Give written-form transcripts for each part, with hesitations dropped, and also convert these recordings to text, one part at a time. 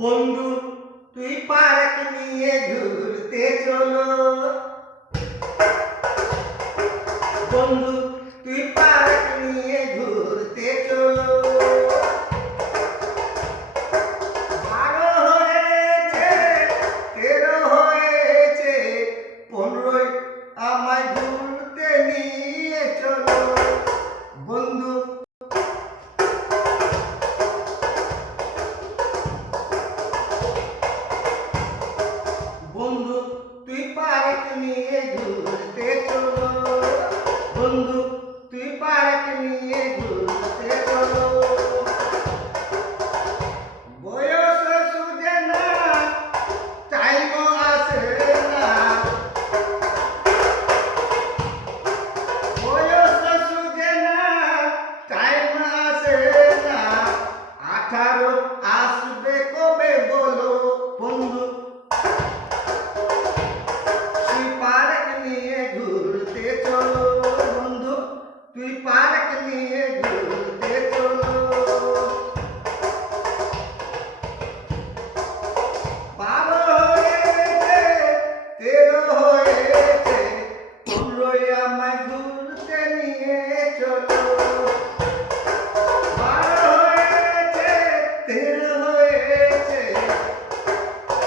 বন্ধু তুই পার্ক নিয়ে ঘুরতে চলো। বন্ধু তুই পার্ক নিয়ে ঘুরতে চলো। 12 হয়েছে, 13 হয়েছে, 15 আমায় ঘুরতে নিয়ে চলো। বন্ধু বন্ধু তুই পার্ক নিয়ে ঘুরতে চলো। বন্ধু তুই পার্ক নিয়ে ঘুরতে চলো। বয়স সুঝে না, টাইম আসে না। বয়স সুঝে না, টাইম আসে না। 18 আসবে কবে বলো। বন্ধু তুই পার্ক নিয়ে ঘুরতে চলো। বন্ধু তুই পার্ক নিয়ে ঘুরতে চলো। 12 হয়েছে, 13 হয়েছে, 15 আমায় ঘুরতে নিয়ে চলো। 12 হয়েছে, 13 হয়েছে,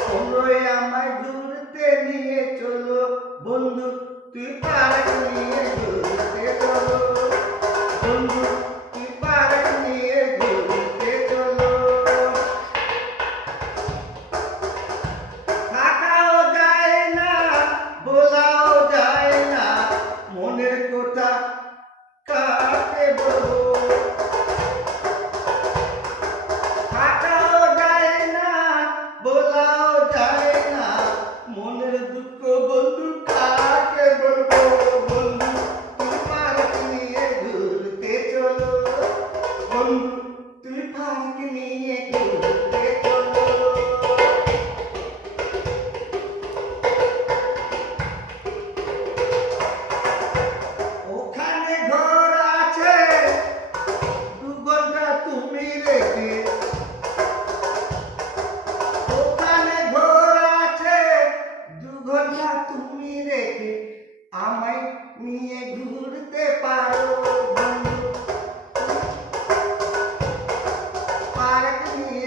15 আমায় ঘুরতে নিয়ে চলো। বন্ধু তুই পার্ক নিয়ে ঘুরতে চলো। বন্ধু তুই পার্ক নিয়ে ঘুরতে চলো। থাকাও যায় না, বলাও যায় না, মনের কথা কাকে বলবো। থাকাও যায় না, বলাও যায় না, মনের দুঃখ বন্ধু কাকে বলবো। বন্ধু তুই পার্ক নিয়ে ঘুরতে চলো। বন্ধু তুই পার্ক নিয়ে ঘুরতে চলো। ওখানে ঘর আছে, 2 ঘন্টা তুমি রেখে। ওখানে ঘর আছে, 2 ঘন্টা তুমি রেখে আমায় নিয়ে ঘুরতে পারো। বন্ধু পার্ক নিয়ে